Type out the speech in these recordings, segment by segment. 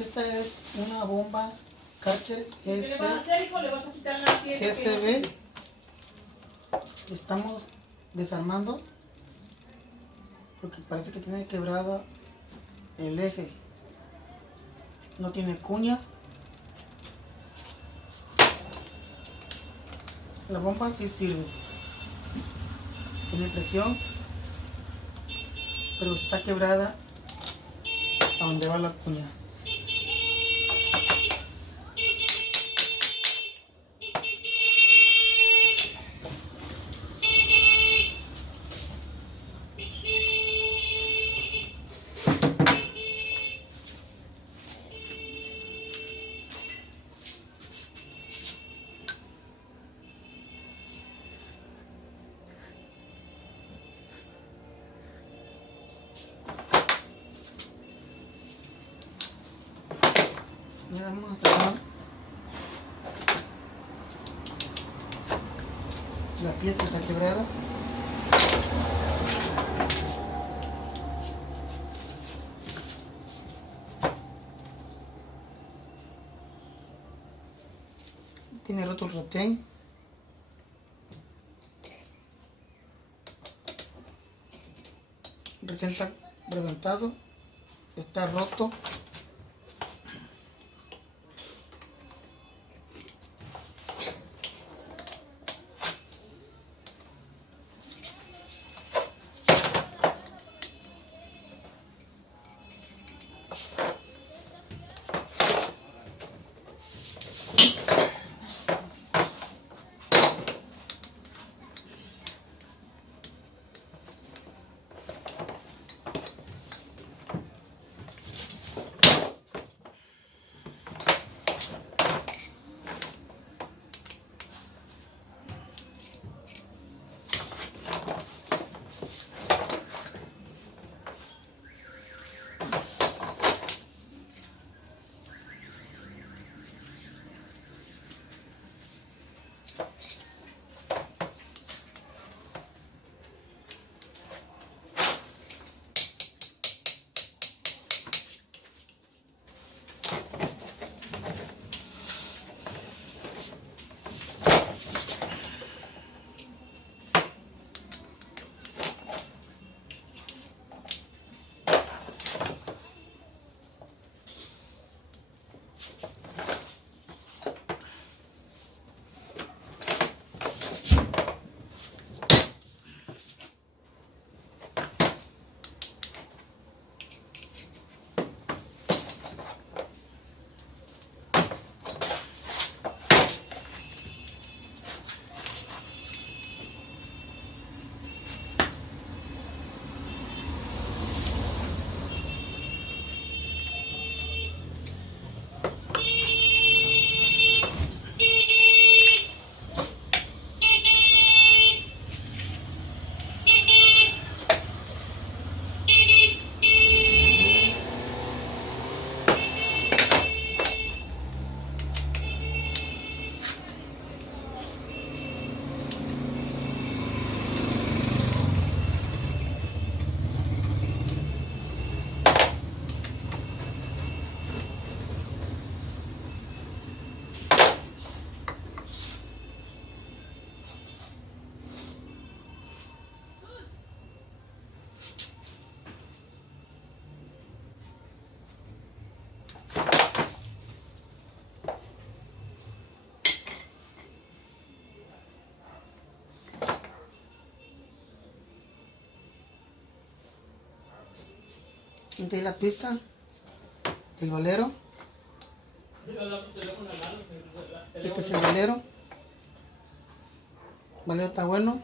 Esta es una bomba Karcher ¿Qué le vas a hacer, hijo? ¿Le vas a quitar la pieza? GSB. Estamos desarmando porque parece que tiene quebrado el eje. No tiene cuña. La bomba sí sirve. Tiene presión, pero está quebrada a donde va la cuña. Ahora vamos a sacar la pieza que está quebrada. Tiene roto el retén. El retén está reventado. Está roto. De la pista del valero. Este es el valero. El valero está bueno.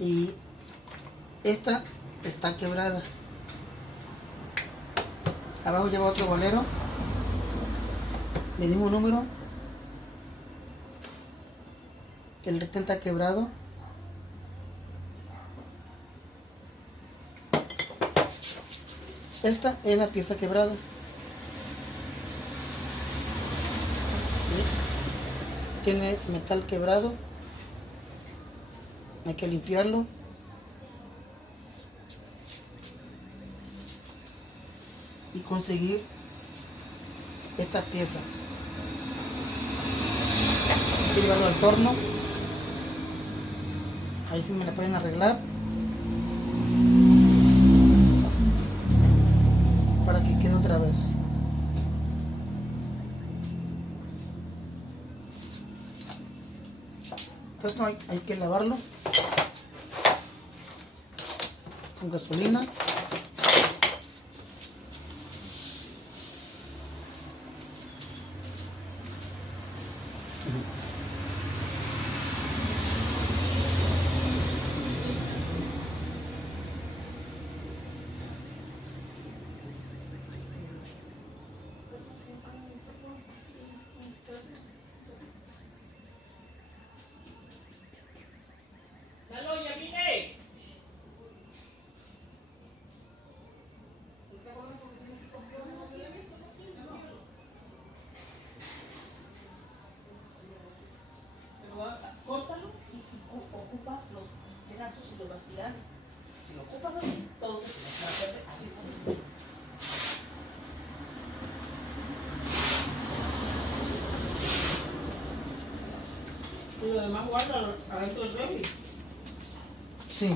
Y esta está quebrada. Abajo lleva otro valero del mismo número. El retén está quebrado. Esta es la pieza quebrada. ¿Sí? Tiene metal quebrado. Hay que limpiarlo. conseguir esta pieza y llevarlo al torno. Ahí sí me la pueden arreglar para que quede otra vez. Esto hay que lavarlo con gasolina. Lalo, ya vine. Córtalo y ocupa los pedazos y los vas a tirar. Si lo ocupas, todo se va a hacer así. Y lo demás guárdalo adentro del refri. Sí.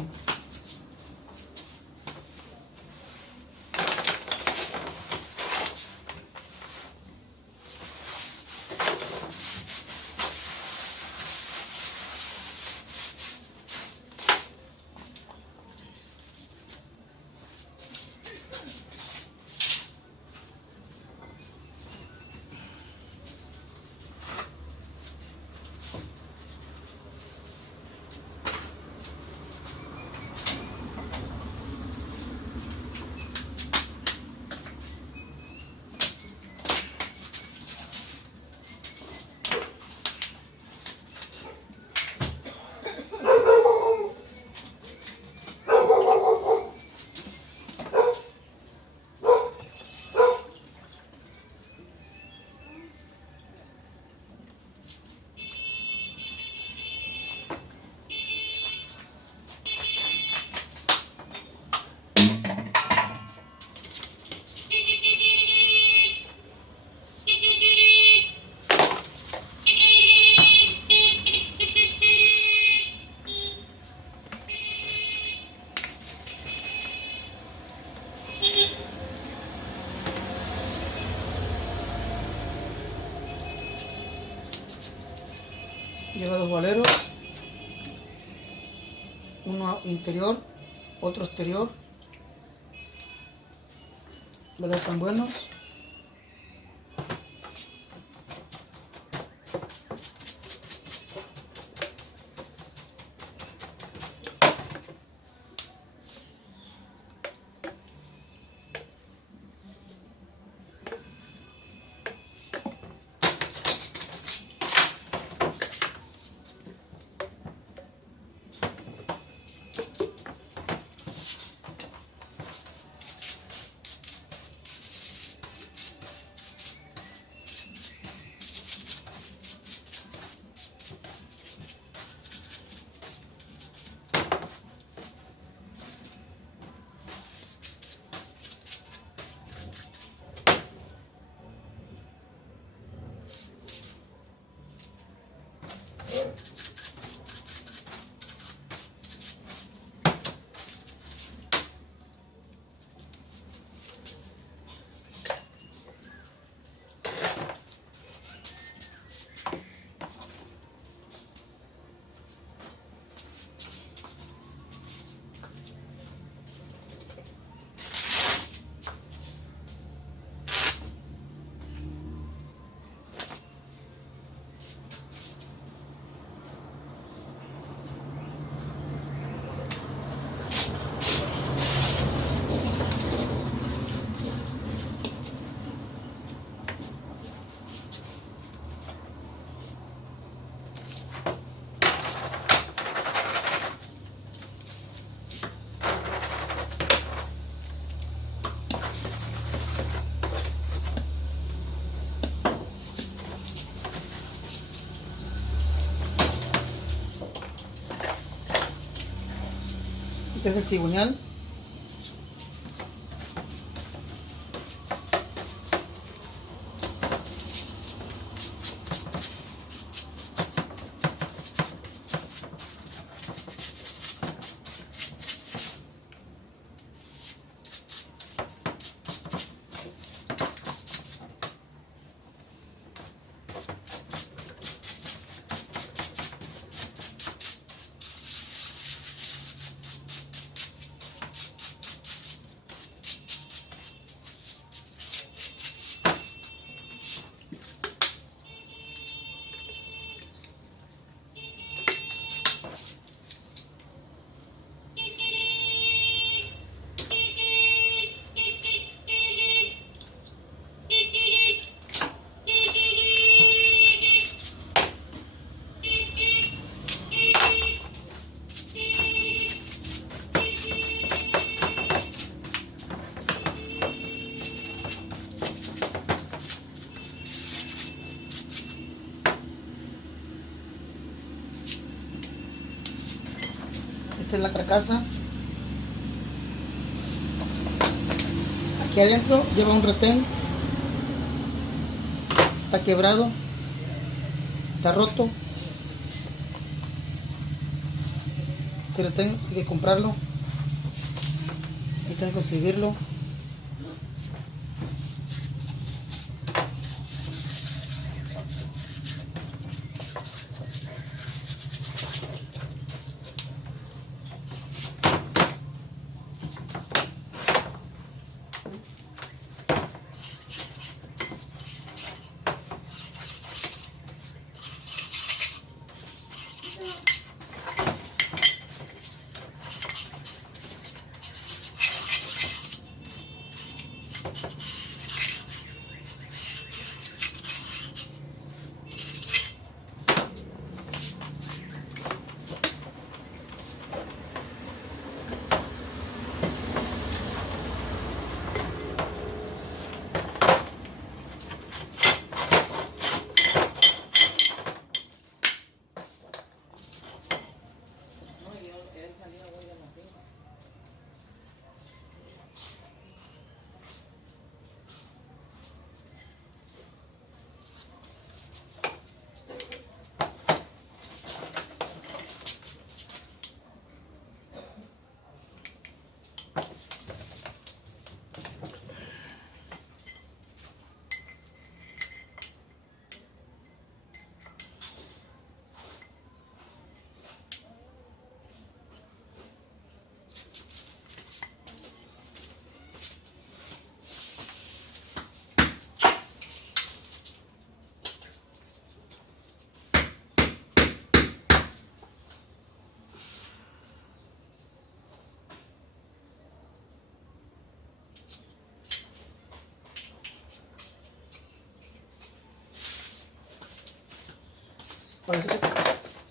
Lleva dos boleros, uno interior, otro exterior. ¿Verdad? Tan buenos. Este es el cigüeñal. Esta es la carcasa. Aquí adentro lleva un retén. Está quebrado. Está roto. Este retén hay que comprarlo. Hay que conseguirlo.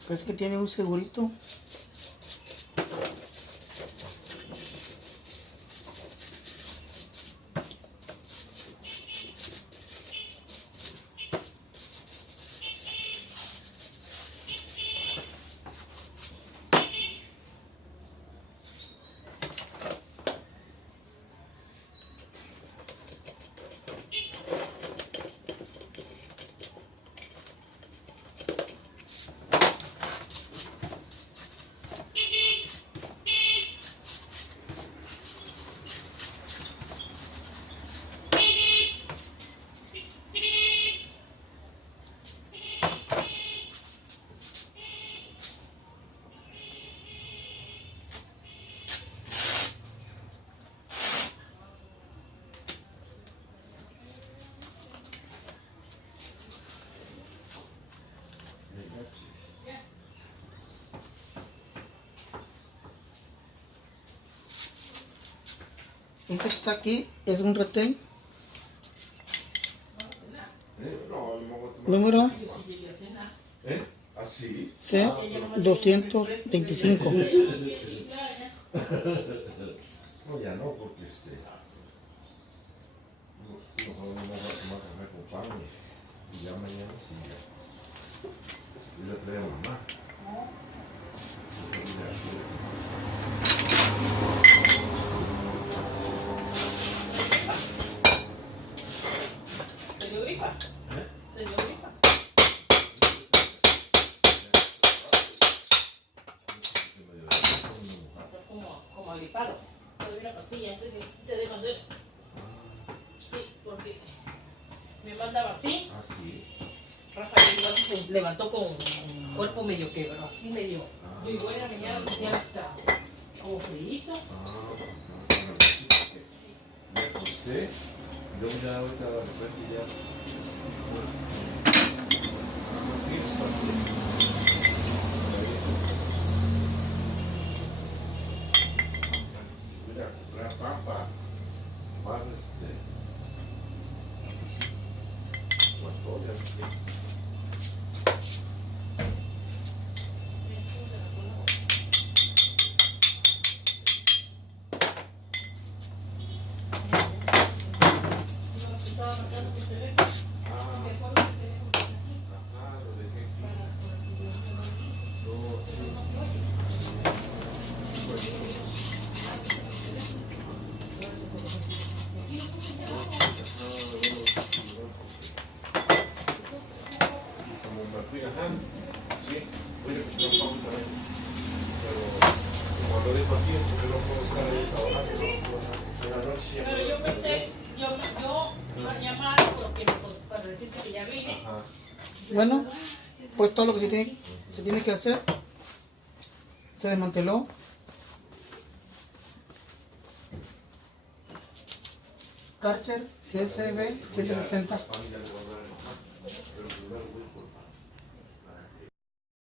Parece que tiene un segurito. Este que está aquí es un retén. Número ¿Así? C225. No, ya no, porque mejor no me voy a tomar café con pan y ya mañana sí ya. Y le traigo a mamá. ¿Se dio gripa? ¿Se dio gripa? Estás como agripado. Te doy una pastilla antes de te demandé. Sí, porque me mandaba así. Ah, sí. Rafael igual se levantó con cuerpo medio quebrado, así medio. Yo igual en la mañana sentía hasta como frío. Me acosté, luego ya ahorita de repente ya. Voy a comprar papa, más guatoya, aquí, porque no puedo estar ahí trabajando, en la noche siempre. Pero yo pensé, yo iba a llamar porque, para decirte que ya vine. Ajá. Bueno, pues todo lo que se tiene que hacer se desmanteló. Karcher GSB 160. Pero primero voy por